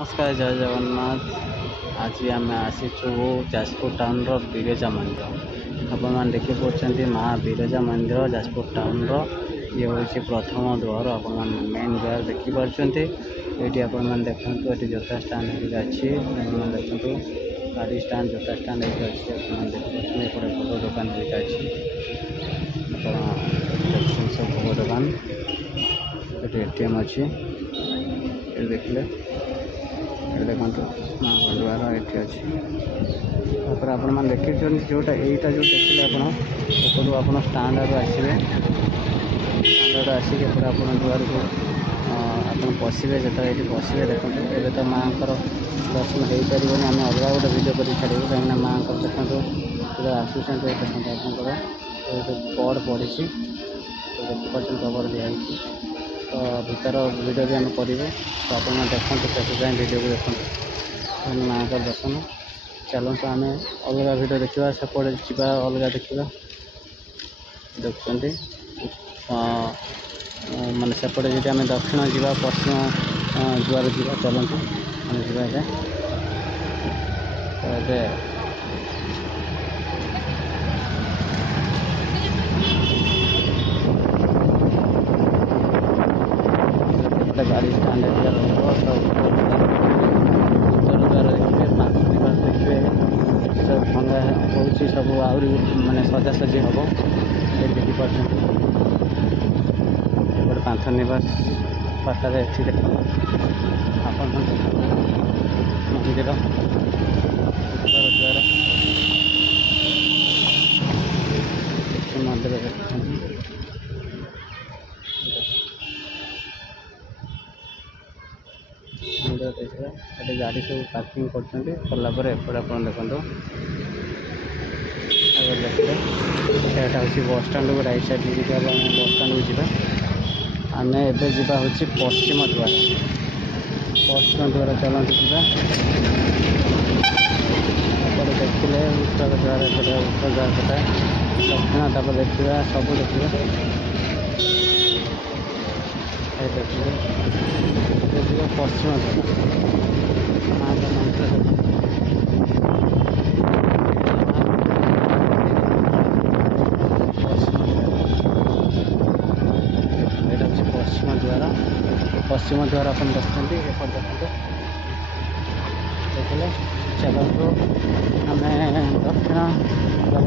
नमस्कार जय जगन्नाथ। आज आम आसीचु जाजपुर टाउन बिरजा मंदिर। आपण मैंने देखी पार्टी माँ बिरजा मंदिर जाजपुर टाउन ये हूँ प्रथम द्वार। आपण मेन द्वार देखिपे ये आपण मैंने देखते ये जोता स्टाण्ड अच्छी देखते गाड़ी स्टाण्ड जोता स्टाण्ड अच्छी देखिए बड़ दुकान अच्छी सब भोग दुकान ये एटीएम अच्छी देखिले देखो माँ द्वार ये अच्छी आपण मैंने देखी जोटा यहीटा जो देखिले आप स्टाण्ड आसवे स्टाण्ड आसिक आप द्वार को आप पशे जो ये पशे देखो ये तो माँ दर्शन हो पारे आम अलग गोटे भिडियो कर छाड़ू कहीं माँ देखो पूरा आसुँच देखो आप पड़ पड़ी देखिए कवर दिखाई तो भीतर भिडियो भी आम करूँ तो आप देखते से भिडियो को देखते माँ का दर्शन चलते आम अलग भिडियो देखा सेपटे जा अलग देखा देखते माने सेपटे जी आम दक्षिण जा पश्चिम द्वार जा चलते आम जा गोटे गाड़ी स्टाण्ड उत्तर द्वार देखिए पांच निवास देखिए सब भंगा हो सब आहरी माने सजासजी हम ये देखिपार गोटे पांच निवास पाखर ये देख आप मंदिर उत्तर द्वार मंदिर देखते मंदिर देखिए ये गाड़ी सब पार्किंग करलापर एपटे आप देखो देखिए यहाँ हूँ बस स्टाण्ड को राइट साइड जी बस स्टाण्ड को जावा आम एवं जा पश्चिम द्वार चलते जा एपटे देखिले उत्तर द्वार एपटे उत्तर द्वार पटे दक्षिण ताप देखा सब देखिए देखिए पश्चिम द्वार माँ का मंदिर पश्चिम द्वार आप देखते एपट देखते देखिए चलतु आम दक्षिण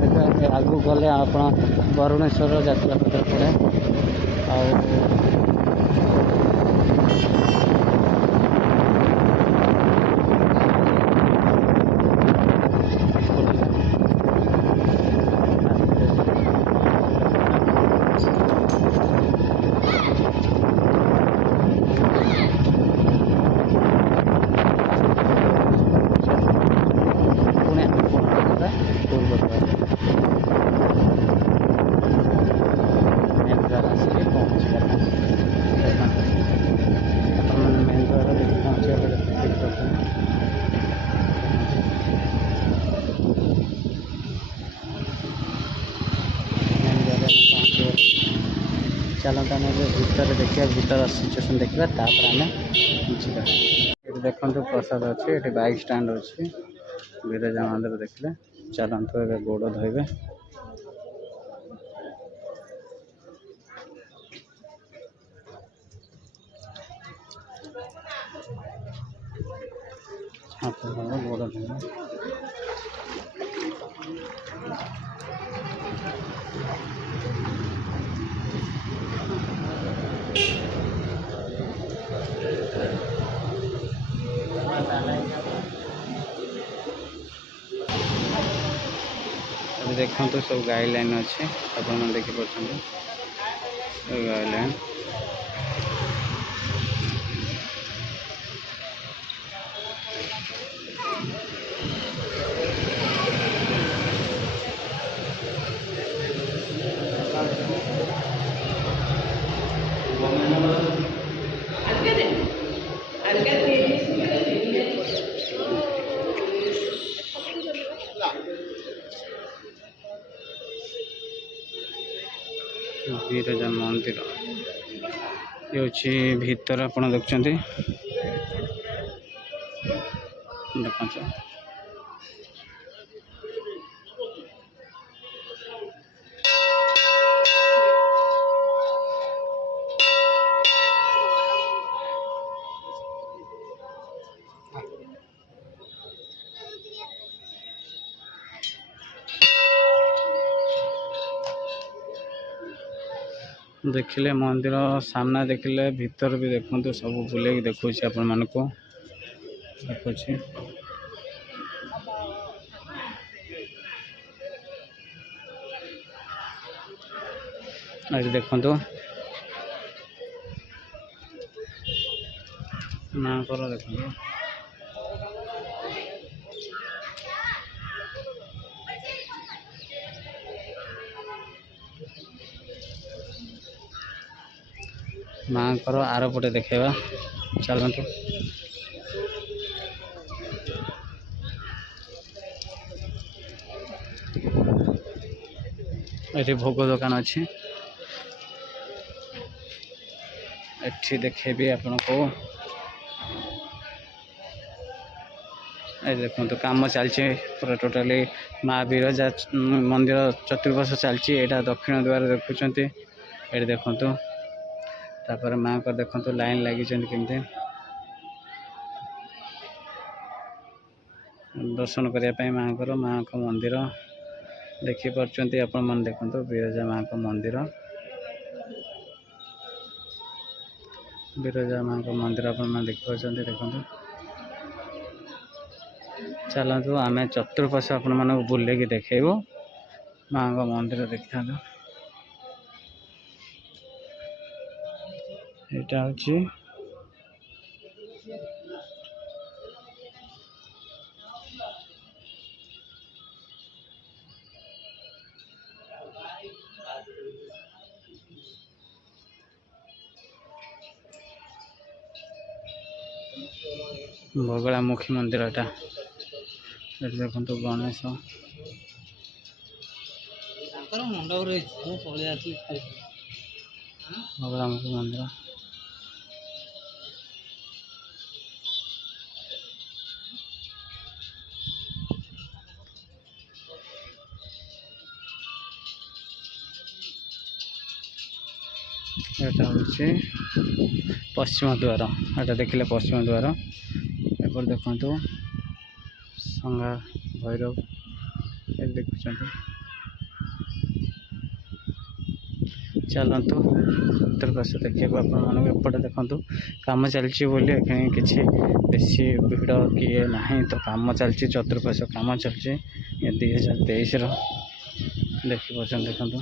देखा आगू गले आप वरुणेश्वर जात्रा पत्र पड़े चलते आम भीतर देखिए भीतर सिचुएसन देखा आम जा देखो प्रसाद अच्छे ये बाइक स्टाण्ड अच्छी बिरजा मंदिर देखिले चलते ए गोड़ धोबे गोड़ धोबे देखो तो सब गाइडलाइन अच्छे आप देखिए गाइडलाइन बिरजा मंदिर ये भीतर आप देखते ଦେଖନ୍ତୁ देखिले मंदिर सामना देखिले भीतर भी देखते सब बुले देखुँ आपण मानक देखुँ आज देखो ना कर देखो माँ को आर पटे देखा चलतु ये भोग दुकान अच्छी एठी देखेबी आपण को देखो काम चलती पूरा टोटाली माँ विरजा मंदिर चतुर्पाश चलती यहाँ दक्षिण द्वार देखुं ये देखु तापर माँ को देखो लाइन लगी केमती दर्शन करने माँ को मंदिर देखिपे आपण मन देखो विरजा माँ को मंदिर विरजा माँ को मंदिर अपन देखिपे देखो चलतु आम चतुर्पाश आपण मानक बुलेकी देखेबू माँ को मंदिर देखी था यहाँ हूँ बगलामुखी मंदिर एटा देखो गणेश बगलामुखी मंदिर यहाँ हूँ पश्चिम द्वार यहाँ देखिले पश्चिम द्वार एपर देखु संगा भैरव ये देखुं चलतु उत्तर पाश देखा आपटे देखु कम चलती कि बेसी भिड़ किए ना तो कम चलती चतुर्पाश कम चलती 2023 देखिए देखु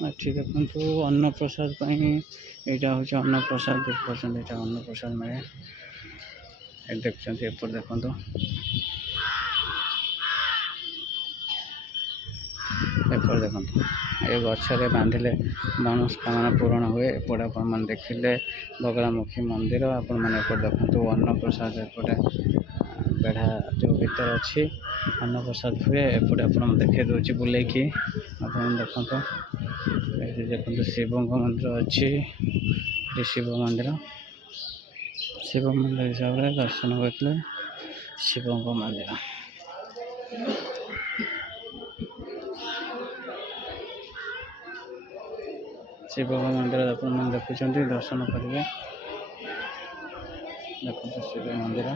अच्छी देखु अन्न प्रसाद यहाँ हूँ अन्न प्रसाद देखिए यहाँ अन्न प्रसाद मिले देखते एपट देखु एपट देखु ये गचरे बांधिले मनस्कामना पूरण हुए एपटे आप देखिले बगलामुखी मंदिर आपण मैंने देखु अन्न प्रसाद एपटे बेढ़ा जो भीतर अच्छी अन्न प्रसाद हुए एपटे आप देखे दूसरी बुले कि आप देखो देखो शिव मंदिर अच्छी शिव मंदिर हिसाब से दर्शन करते शिव मंदिर शिव मंदिर अपन देखुं दर्शन करेंगे देखो शिव मंदिर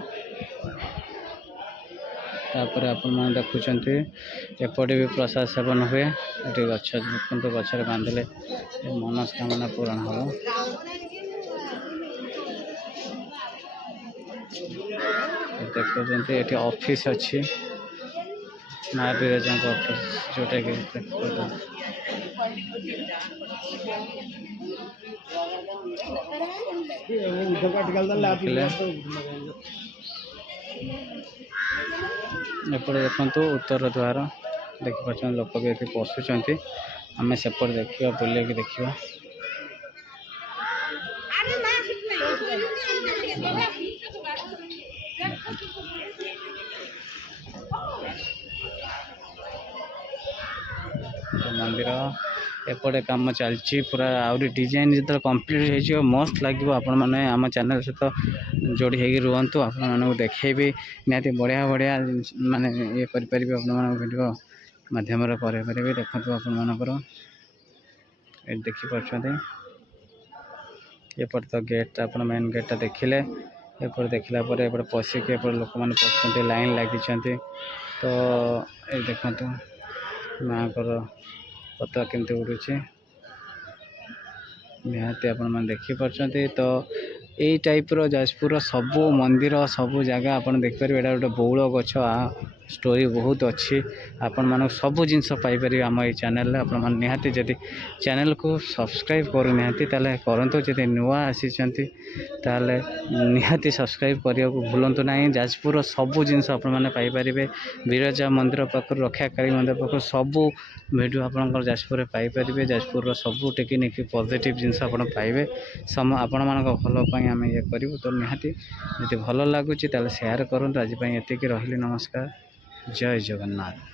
तापर आपण देखुं एपटे भी प्रसाद सेवन हुए ये गच देखते गचर बांधिले मनस्कामना पूरण हम देखते ये ऑफिस अच्छी माँ विरजा ऑफिस जोटा कि एपटे देखु उत्तर द्वार देखिए लोक भी ये पशुंट आम सेपट देखा बुले देखा मंदिर एपटे काम चलती पूरा आउरी डिजाइन जो कंप्लीट हो मस्त लगे आपण मैंने आम चैनल सहित जोड़ी होगी रुहतु आपण मानक देखेबी निहाती बढ़िया बढ़िया माने ये करें वीडियो माध्यम करें देखो आपण मानकर देखिपे एपट तो गेट आप मेन गेटा देखिले एपट देखला एपटे पशिक लोक मैंने पसंद लाइन लगी तो ये देखु माँ को पता केमती उड़ुची निहाती आपण मैंने देखिपे तो यही टाइप रो जाजपुर सबू मंदिर सबू जगह आप देखिपारे एटा गोटे बौल गछ स्टोरी बहुत अच्छी आपण मानक सबू जिनस पाइपर आम ये चैनल आपण मैंने निहाती जदि चैनल को सब्सक्राइब करू निहाती ताले करंतु जदि नुआ आसी ताले निहाती सब्सक्राइब करने को भूलु ना जाजपुर सबू जिनस आपण मैंने पाइपर विरजा मंदिर पाखर रक्षाकाली मंदिर पाखर सबू वीडियो आपंकर जाजपुर पाइपर जाजपुर सबू टेक्निक पॉजिटिव जिनस आप पाइबे आपण मान भल आम ये करूँ तो निहाती जी भल लगुच शेयर करूँ आज एति रही नमस्कार जय जगन्नाथ।